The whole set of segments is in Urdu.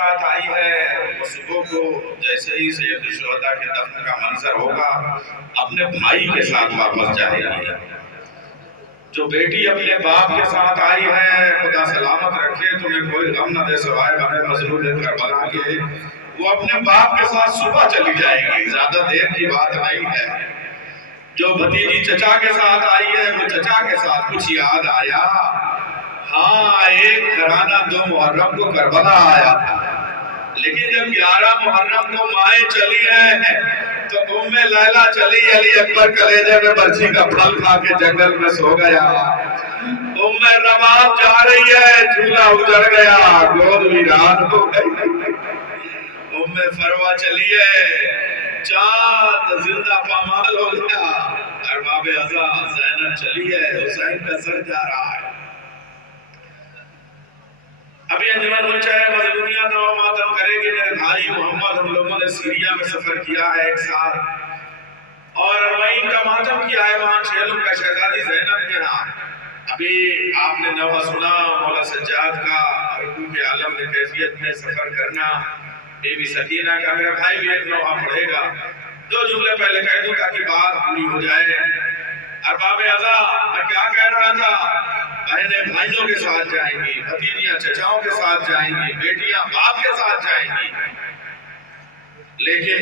ساتھ آئی ہے وہ صبح کو جیسے ہی سید الشہداء کے دفن کا منظر ہوگا اپنے بھائی کے ساتھ واپس جائے گی۔ جو بیٹی اپنے باپ کے ساتھ آئی ہے خدا سلامت رکھے تمہیں کوئی غم نہ دے سوائے غم مظلوم کربلا کے، وہ اپنے باپ کے ساتھ صبح چلی جائے گی، زیادہ دیر کی بات نہیں ہے۔ جو بھتیجی چچا کے ساتھ آئی ہے وہ چچا کے ساتھ کچھ یاد آیا، ہاں ایک گھرانہ 2 محرم کو کربلا آیا تھا، لیکن جب 11 محرم کو مائیں چلی ہیں تو ام لیلہ چلی علی اکبر کلیجے میں برچھی کا پھل کھا کے جنگل میں سو گیا۔ ام رباب جا رہی ہے جھولا اجڑ گیا، گود ویران ہو گئی۔ ام فروہ چلی ہے چاند زندہ پامال ہو گیا۔ ارباب عزا زینب چلی ہے حسین کا سر جا رہا ہے۔ ابھی انجمن منچہ ہے مظلومیہ نو ماتم کرے گی میرے بھائی محمد، ہم لوگوں نے سیریا میں سفر کیا ہے 1 سال اور اربعین کا ماتم کیا ہے وہاں چھیلم کا شہزادی زینب کے ہاں۔ ابھی آپ نے نوحہ سنا مولا سجاد کا حقوق عالم میں کیفیت میں سفر کرنا، بی بی سکینہ کا، میرا بھائی بھی ایک نوحہ پڑھے گا، 2 جملے پہلے کہہ دوں تاکہ بات پوری ہو جائے۔ ارباب عزا میں کیا کہہ رہا تھا، بہنیں بھائیوں کے ساتھ جائیں گی، بھتیجیاں چچاؤں کے ساتھ جائیں گی، بیٹیاں باپ کے ساتھ جائیں گی، لیکن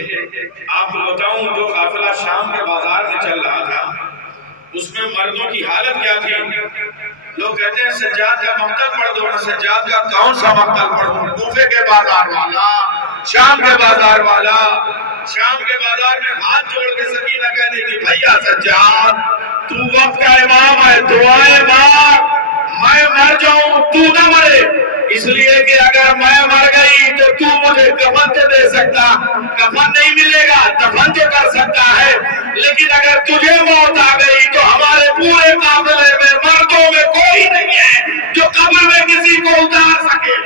آپ کو بتاؤں جو قافلہ شام کے بازار میں چل رہا تھا اس میں مردوں کی حالت کیا تھی؟ لوگ کہتے ہیں سجاد کا مقتل پڑھ دو، سجاد کا کون سا مقتل پڑھوں؟ کوفے کے بازار والا، شام کے بازار والا۔ شام کے بازار میں ہاتھ جوڑ کے سکینہ کہتی تھی بھیا سجاد تو وقت کا امام ہے، دعائیں مار میں مر جاؤں تو نہ مرے، اس لیے کہ اگر میں مر گئی تو تو مجھے کفن تو دے سکتا، کفن نہیں ملے گا دفن تو کر سکتا ہے، لیکن اگر تجھے موت آ گئی تو ہمارے پورے قافلے میں مردوں میں کوئی نہیں ہے جو قبر میں کسی کو اتار سکے۔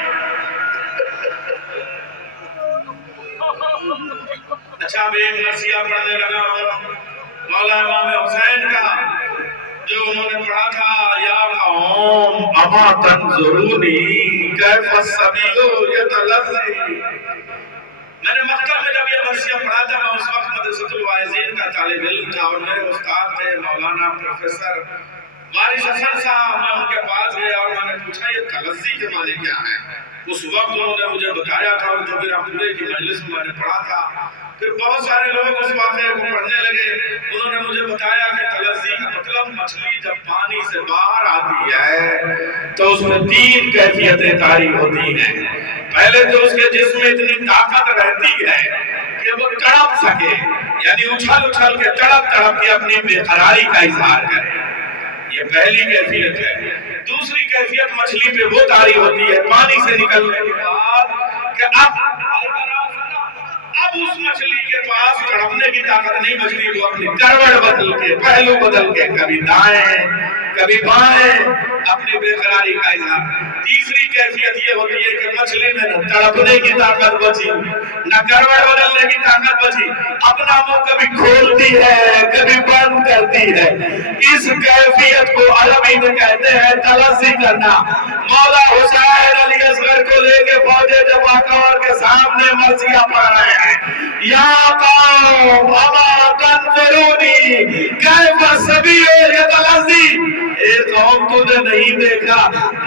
اچھا اب ایک مرثیہ پڑھنے لگا ہوں مولا امام حسین کا جو انہوں نے پڑھا تھا، یا قوم اما تنظرونی کیف السبیل یتلذی۔ میں نے مکہ میں جب یہ مرثیہ پڑھا تھا میں اس وقت مدرسۃ الواعظین کا طالب علم تھا اور میرے استاد تھے مولانا پروفیسر وارث حسن صاحب۔ میں ان کے پاس گیا اور میں نے پوچھا یہ تلذی کے معنی کیا ہے؟ اس وقت انہوں نے مجھے بتایا تھا اور جو پھر پورے کی مجلس میں نے پڑھا تھا، پھر بہت سارے لوگ اس واقعے کو پڑھنے لگے، انہوں نے مجھے بتایا کہ تلذی کا مطلب مچھلی جب پانی سے باہر آتی ہے تو اس میں 3 کیفیتیں طاری ہوتی ہیں۔ پہلے تو اس کے جسم میں اتنی طاقت رہتی ہے کہ وہ تڑپ سکے، یعنی اچھل اچھل کے تڑپ تڑپ کے اپنی بے قراری کا اظہار کرے، یہ پہلی کیفیت ہے۔ دوسری کیفیت مچھلی پہ وہ طاری ہوتی ہے پانی سے نکلنے کے بعد کہ اب اس مچھلی کے پاس تڑپنے کی طاقت نہیں بچتی، وہ اپنی کروڑ بدل کے پہلو بدل کے کبھی دائیں کبھی بائیں اپنی بے قراری کا اظہار۔ تیسری کیفیت یہ ہوتی ہے کہ مچھلی میں نہ تڑپنے کی طاقت بچی نہ کروڑ بدلنے کی طاقت بچی، اپنا منہ کبھی کھولتی ہے کبھی بند کرتی ہے، اس کیفیت کو عربی میں کہتے ہیں تلذی کرنا۔ مولا حسین علی اصغر کو لے کے فوج جفاکار کے سامنے مرثیہ پڑھ رہے ہیں، یا قوم اما تنظرونی کیف السبیل یتلذی۔ اے قوم تو نے نہیں دیکھا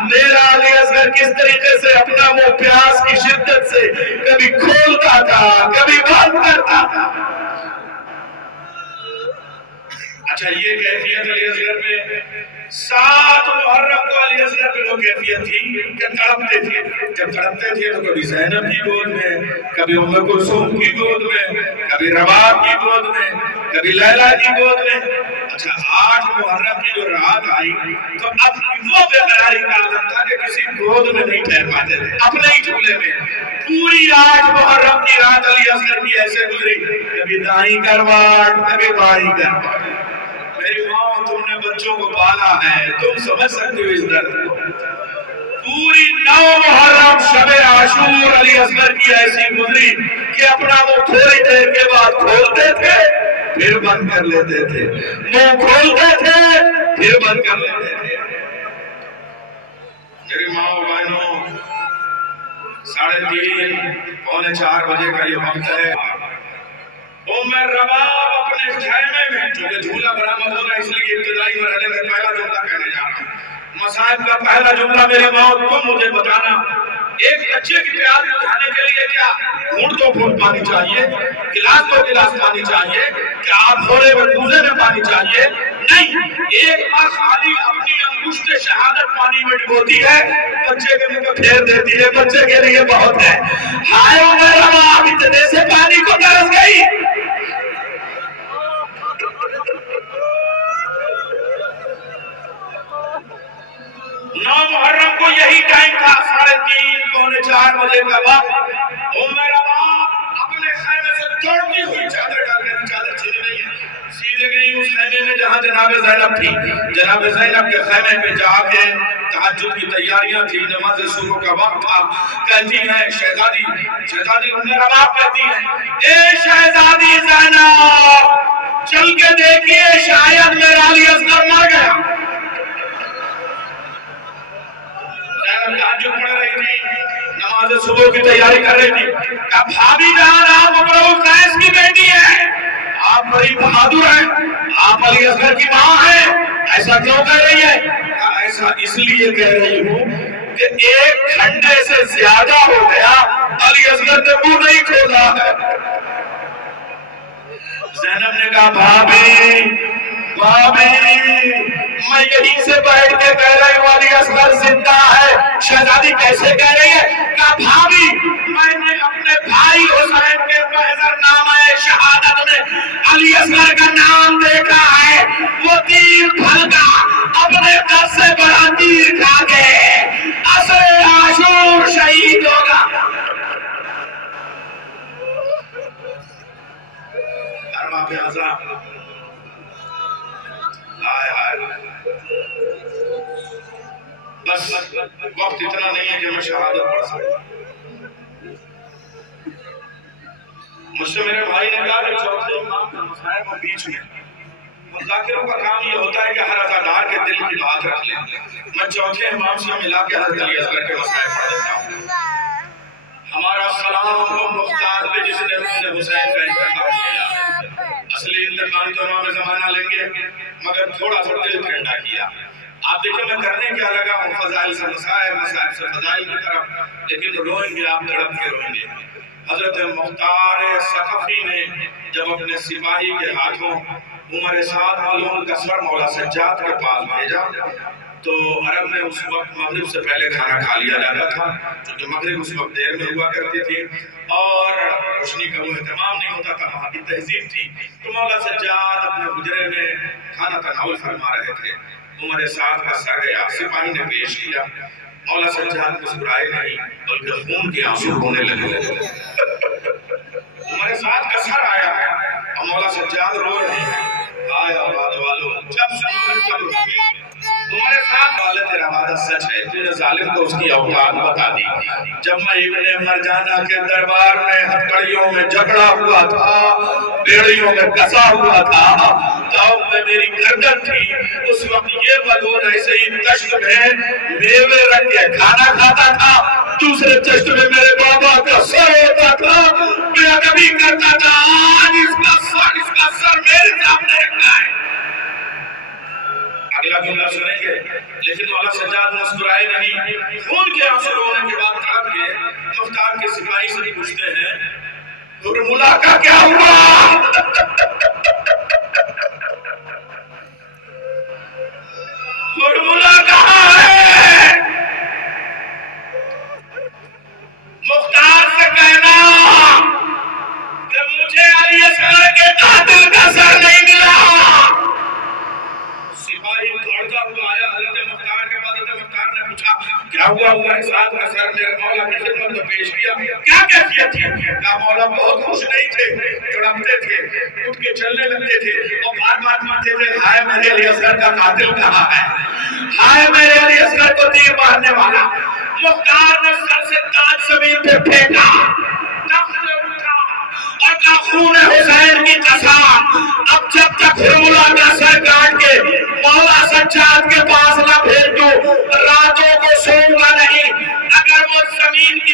میرا علی اصغر کس طریقے سے اپنا منہ پیاس کی شدت سے کبھی کھولتا تھا کبھی بند کرتا تھا۔ اچھا یہ کیفیت علی اصغر پہ 7 محرم کو علی اصغر پہ وہ کیفیت تھی کہ تڑپتے تھے، جب تڑپتے تھے تو کبھی زینب کی گود میں کبھی ام کلثوم کی گود میں کبھی رباب کی گود میں کبھی لیلہ کی گود میں۔ اچھا 8 محرم کی جو رات آئی تو اب وہ بے قراری کا عالم تھا کہ کسی گود میں نہیں ٹھہر پاتے تھے، اپنے ہی جھولے میں۔ پوری 8 محرم کی رات علی اصغر کی ایسے گزری، کبھی دائیں کروٹ کبھی بائیں کروٹ۔ میری ماں تم نے بچوں کو پالا ہے، تم سمجھ سکتے ہو اس درد کو۔ پوری 9 محرم شب عاشور علی اصغر کی ایسی گزری کہ اپنا وہ تھوڑی دیر کے بعد کھولتے تھے پھر بند کر لیتے تھے، منہ کھولتے تھے پھر بند کر لیتے تھے۔ میری ماں و بہنوں 3:30 پونے 4 بجے کا یہ وقت ہے۔ عمر رباب اپنے خیمے میں، چونکہ جھولا برآمد ہونا اس لیے ابتدائی مرحلے میں پہلا جملہ کہنے جا رہا ہوں۔ مصائب کا پہلا جملہ میری موت تم مجھے بتانا، ایک بچے کی پیاس بجھانے کے لیے کیا گھونٹ تو گھونٹ پانی چاہیے، گلاس تو گلاس پانی چاہیے، کیا آپ بھورے و کوزے میں پانی چاہیے؟ نہیں، ایک ماں خالی اپنی انگشت شہادت پانی میں ڈبوتی ہے، بچے کے منہ پہ پھیر دیتی ہے، بچے کے لیے بہت ہے۔ ہائے عمر رباب اتنے سے پانی کو ترس گئی۔ نو محرم کو یہی ٹائم تھا، 3:30 پونے 4 بجے کا وقت۔ عمر رباب اپنے خیمے سے دوڑتی ہوئی چادر ڈال کر، چادر چھینی نہیں ہے، سیدھے گئی اس خیمے میں جہاں جناب زینب تھی۔ جناب زینب کے خیمے پہ جا کے تہجد کی تیاریاں تھی، نماز صبح کا وقت تھا۔ کہتی ہیں شہزادی عمر رباب کہتی ہیں، اے شہزادی زینب چل کے دیکھیے شاید میرا علی اصغر مر گیا۔ تہجد پڑھ رہی تھی، نماز صبح کی تیاری کر رہی تھی۔ کہا بھابی جان آپ امرؤ قیس کی بیٹی ہیں، آپ بڑی بہادر ہیں، آپ علی اصغر کی ماں ہیں، ایسا کیوں کہہ رہی ہے؟ ایسا اس لیے کہہ رہی ہوں کہ ایک گھنٹے سے زیادہ ہو گیا علی اصغر نے منہ نہیں کھولا ہے۔ زینب نے کہا بھابی میں یہیں سے بیٹھ کے کہہ رہی ہوں علی اصغر زندہ ہے۔ شہزادی کیسے کہہ رہی ہے؟ کہا بھابی میں نے اپنے بھائی حسین کے محضر نامہ شہادت میں علی اصغر کا نام دیکھا ہے، وہ تیر پھلکا اپنے در سے بڑا تیر کھا کے عصر عاشور شہید ہوگا۔ ارباب اعظم بس وقت اتنا نہیں ہے کہ میں شہادت پڑھ سکتا۔ مجھ سے میرے بھائی نے کہا کہ چوتھے امام کا مسائل کو بیچ میں، مذاکروں کا کام یہ ہوتا ہے کہ ہر عزادار کے دل کی بات رکھ لیں۔ میں چوتھے امام سے ملا کے حضرت علی اصغر کے مسائل پڑھ دیتا ہوں۔ ہمارا سلام وہ مختار پہ جس نے حسین کا انتقام کیا، اصلی انتقام تو امام زمانہ لیں گے، مگر تھوڑا سا دل ٹھنڈا کیا۔ آپ دیکھیں میں کرنے کیا لگا ہوں، فضائل سے مسائل سے فضائل کی طرف، لیکن روئیں گے آپ، تڑپ کے روئیں گے۔ حضرت مختار ثقفی نے جب اپنے سپاہی کے ہاتھوں عمر سعد معلوم کا سر مولا سجاد کے پاس بھیجا تو عرب میں اس وقت مغرب سے پہلے کھانا کھا لیا جاتا تھا، کیونکہ مغرب اس وقت دیر میں ہوا کرتی تھی اور روشنی کا وہ اہتمام نہیں ہوتا تھا، وہاں کی تہذیب تھی۔ تو مولا سجاد اپنے حجرے میں کھانا تناول فرما رہے تھے، عمر سعد کا سر گیا، سپاہی نے پیش کیا، مولا سجاد مسکرائے نہیں بلکہ خون کے آنسو ہونے لگے۔ عمر سعد کا سر آیا اور مولا سجاد رو رہے ہیں، آیا آباد والوں جب سنوں تب روئے۔ عمر سعد والے تیرا وعدہ سچ ہے، تو نے ظالم کو اس کی اوقات بتا دی۔ جب میں ابن مرجانہ کے دربار میں ہتکڑیوں میں جھگڑا ہوا تھا، بیڑیوں میں کسا ہوا تھا، تاؤ میں میری گردن تھی، اس وقت یہ بدون ایسے ہی تشت میں میوے رکھ کے کھانا کھاتا تھا، دوسرے تشت میں میرے بابا کا سر ہوتا تھا، میں ادبی کرتا تھا، آج اس کا سر میرے سامنے رکھا ہے۔ اگلا جملہ سنیں گے، لیکن مولا سجاد مسکرائے نہیں، خون کے آنسو رونے کے بعد تڑپ کے مختار کے سپاہی سے پوچھتے ہیں ہرملا کا کیا ہوا؟ ہرملا کہاں ہے؟ مختار سے کہنا کہ مجھے علی اصغر کے قاتل کا سر نہیں ملا۔ سپاہی دوڑتا ہوا آیا حضرت مختار کے پاس، حضرت مختار نے پوچھا کیا ہوا؟ عمر سعد کا سر میرے مولا کی خدمت میں پیش کیا، کیا کیفیت تھی؟ کہا مولا بہت خوش نہیں تھے، تڑپتے تھے، اٹھ کے چلنے لگتے تھے اور بار بار کہتے تھے ہائے میرے علی اصغر کا قاتل کہاں ہے، ہائے میرے علی اصغر کو تیر مارنے والا۔ مختار نے سر سے تاج زمین پہ پھینکا، تخت سے اٹھا اور کہا خون حسین کی قسم، اب جب تک ہرملا کا سر کاٹ کے مولا سجاد کے پاس نہ بھیج دوں راتوں کو سوؤں گا نہیں۔ اگر وہ زمین کی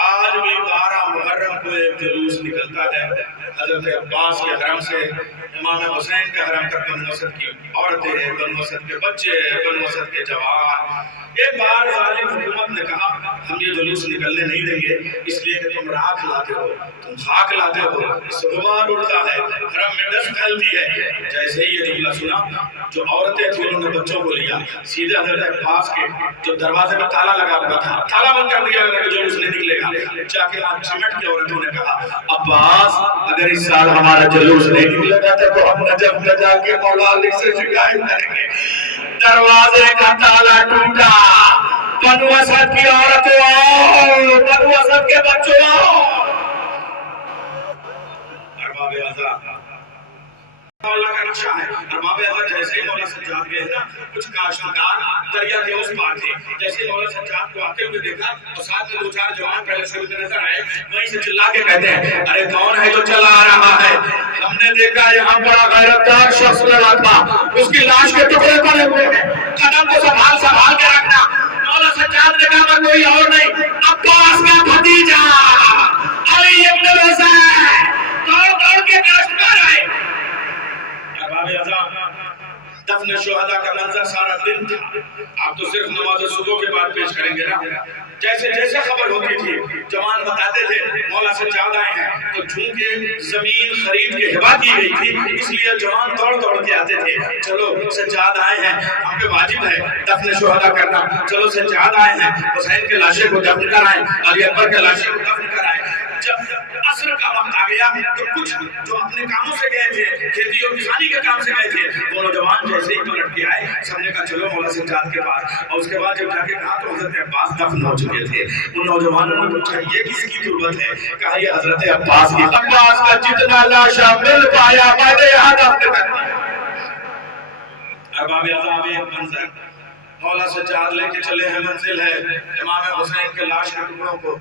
آج بھی 12 محرم کو ایک جلوس نکلتا ہے حضرت عباس کے حرم سے امام حسین کے حرم تک، بنو اسد کی عورتیں ہیں، بنو اسد کے بچے ہیں، بنو اسد کے جوان۔ ایک بار ظالم حکومت نے کہا ہم یہ جلوس نکلنے نہیں دیں گے، اس لیے کہ تم راکھ لاتے ہو، تم خاک لاتے ہو، اس سے غبار اڑتا ہے، حرم میں ڈسٹ پھیلتی ہے۔ جیسے ہی یہ جملہ سنا، جو عورتیں تھیں انہوں نے بچوں کو لیا، سیدھے حضرت عباس کے جو دروازے میں تالا لگا ہوا تھا، تالا بند کر دیا کہ جلوس نہیں نکلے گا۔ جا کے وہاں چمٹ کے عورتوں نے کہا عباس اگر اس سال ہمارا جلوس نہیں نکلے گا تو ہم نجف میں جا کے مولا علی سے شکایت کریں گے۔ دروازے کا تالا ٹوٹا، بنو اسد کی عورتوں آؤ، بنو اسد کے بچوں آؤ۔ ارباب اعضاء مولا کا نقشہ ہے۔ ارباب اعضاء جیسے ہی مولا سجاد گئے نا، کچھ کاشتکار دریا کے اس پار تھے، جیسے مولا سجاد کو آتے ہوئے دیکھا اور ساتھ میں 2-4 جوان پہلے شروع میں نظر آئے، وہیں سے چلا کے کہتے ہیں ارے کون ہے جو چلا آ رہا ہے؟ ہم نے دیکھا یہاں بڑا غیرتدار شخص لگا تھا، اس کی لاش کے ٹکڑے پڑے ہوئے ہیں، قدم کو سنبھال کے رکھنا۔ مولا سجاد نے کہا میں کوئی اور نہیں، عباس کا بھتیجا علی ابن الحسین۔ دوڑ کے کاشتکار آئے۔ ارباب اعضاء دفن شہداء کا منظر سارا دن تھا، آپ تو صرف نماز صبح کے بعد پیش کریں گے نا۔ جیسے جیسے خبر ہوتی تھی جوان بتاتے تھے مولا سجاد آئے ہیں، تو چونکہ زمین خرید کے ہبا کی گئی تھی اس لیے جوان دوڑ کے آتے تھے، چلو سجاد آئے ہیں، ہم پہ واجب ہے دفن شہداء کرنا، چلو سجاد آئے ہیں حسین کے لاشے کو دفن کرائیں، علی اکبر کے لاشے کو دفن کرائیں۔ جب عصر کا وقت آ گیا تو کچھ جو اپنے کاموں سے گئے تھے، کھیتی اور کسانی کے کام سے گئے تھے، وہ نوجوان جیسے ہی پلٹ کے آئے، سب نے کہا چلو مولا سجاد کے پاس، اور اس کے بعد جب جا کے کہا تو حضرت عباس دفن ہو چکے تھے۔ ان نوجوانوں نے پوچھا یہ کس کی ضرورت ہے؟ کہا یہ حضرت عباس کی، عباس کا جتنا لاشا مل پایا میں نے یہاں دفن کر دیا۔ ارباب اعضاء ایک منظر مولا سجاد لے کے چلے ہیں، منزل ہے امام حسین کے لاش کے ٹکڑوں کو،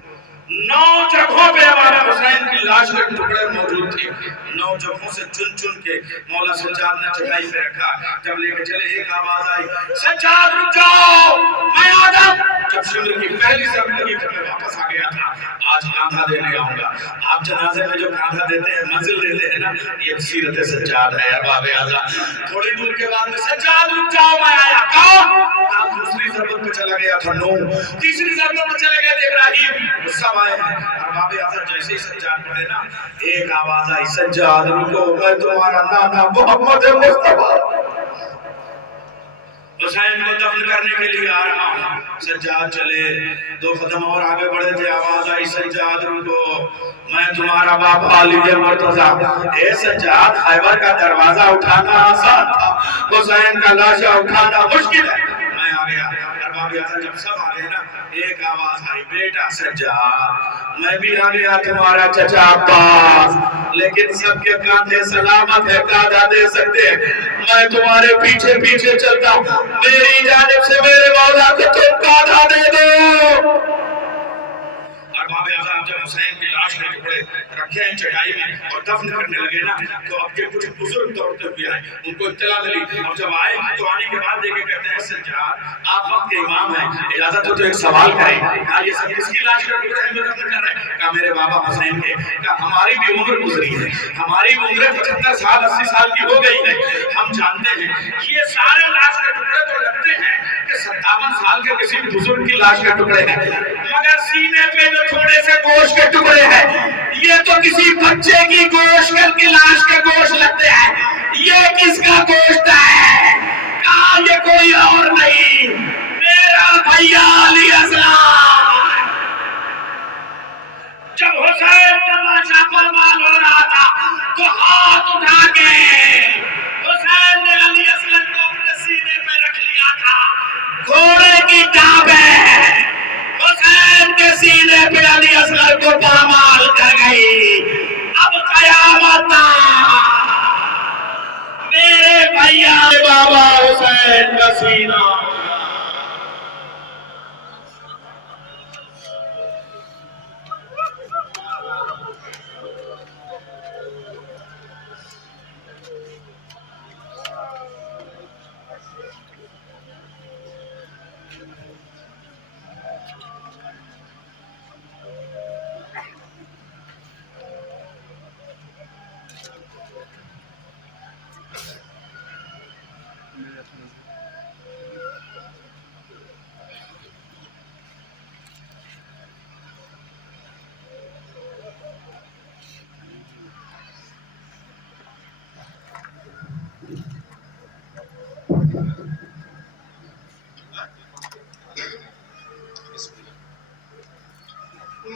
9 جگہوں پہ امام حسین کی لاش کے ٹکڑے موجود تھے، 9 جگہوں سے چن کے مولا سجاد نے چٹائی پہ رکھا۔ جب لے کے چلے ایک آواز آئی سجاد رک جاؤ میں آدم۔ جب شمر کی پہلی ضرب لگی تو میں واپس آ گیا تھا، آج کاندھا دینے آؤں گا۔ آپ جنازے میں جو کاندھا دیتے ہیں، منزل دیتے ہیں نا، یہ سیرت سجاد ہے ارباب اعضاء۔ تھوڑی دور کے بعد میں سجاد رک جاؤ میں آیا، کون؟ آپ دوسری ضربت پہ چلا گیا تھا نوح، تیسری ضربت پہ چلے گئے تھے ابراہیم، سب آئے ہیں۔ ارباب اعضاء جیسے ہی سجاد پڑھے نا، ایک آواز آئی سجاد رکو میں تمہارا نانا محمد مصطفیٰ حسین کو دفن کرنے کے لیے آ رہا ہوں۔ سجاد چلے 2 قدم اور آگے بڑھے تھے، آواز آئی سجاد رکو میں تمہارا باپ علی مرتضیٰ۔ اے سجاد خیبر کا دروازہ اٹھانا آسان تھا، حسین کا لاشا اٹھانا مشکل ہے، میں آ گیا۔ ارباب اعضاء جب سب آ گئے نا، ایک آواز آئی بیٹا سجاد میں بھی آ گیا تمہارا چچا عباس، لیکن سب کے کاندھے سلامت ہے کاندھا دے سکتے ہیں، میں تمہارے پیچھے پیچھے چلتا ہوں، میری جانب سے میرے مولا کو تم کاندھا دے دو۔ ارباب اعضاء جب حسین کی لاش کے ٹکڑے رکھے ہیں چٹائی میں اور دفن کرنے لگے نا، تو اب کے کچھ بزرگ دوڑتے ہوئے آئے، ان کو اطلاع ملی، اب جب آئے تو آنے کے بعد دیکھے کہتے ہیں سجاد آپ وقت کے امام ہیں، اجازت ہو تو ایک سوال کریں۔ کہا یہ سب کس کی لاش کے ٹکڑے ہیں جو دفن کر رہے ہیں؟ کہا میرے بابا حسین کے۔ کہا ہماری بھی عمر گزری ہے، ہماری بھی عمر 75 سال 80 سال کی ہو گئی ہے، ہم جانتے ہیں یہ سارے لاش کے ٹکڑے تو لگتے ہیں کہ 57 سال کے کسی بزرگ کی لاش کے ٹکڑے ہیں، مگر سینے پہ جو تھوڑے سے گوشت کے ٹکڑے ہیں یہ تو کسی بچے کی گوشت کی لاش کے گوشت لگتے ہیں، یہ کس کا گوشت ہے؟ کہا یہ کوئی اور نہیں میرا بھیا علی اصغر۔ جب حسین تماشا پامال ہو رہا تھا تو ہاتھ اٹھا کے حسین نے علی اصغر کو اپنے سینے پہ رکھ لیا تھا، گھوڑے کی ٹانپیں حسین کے سینے پہ علی اصغر کو پامال کر گئی۔ اب قیامت میرے بھیا بابا حسین کا سینہ۔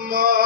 ماں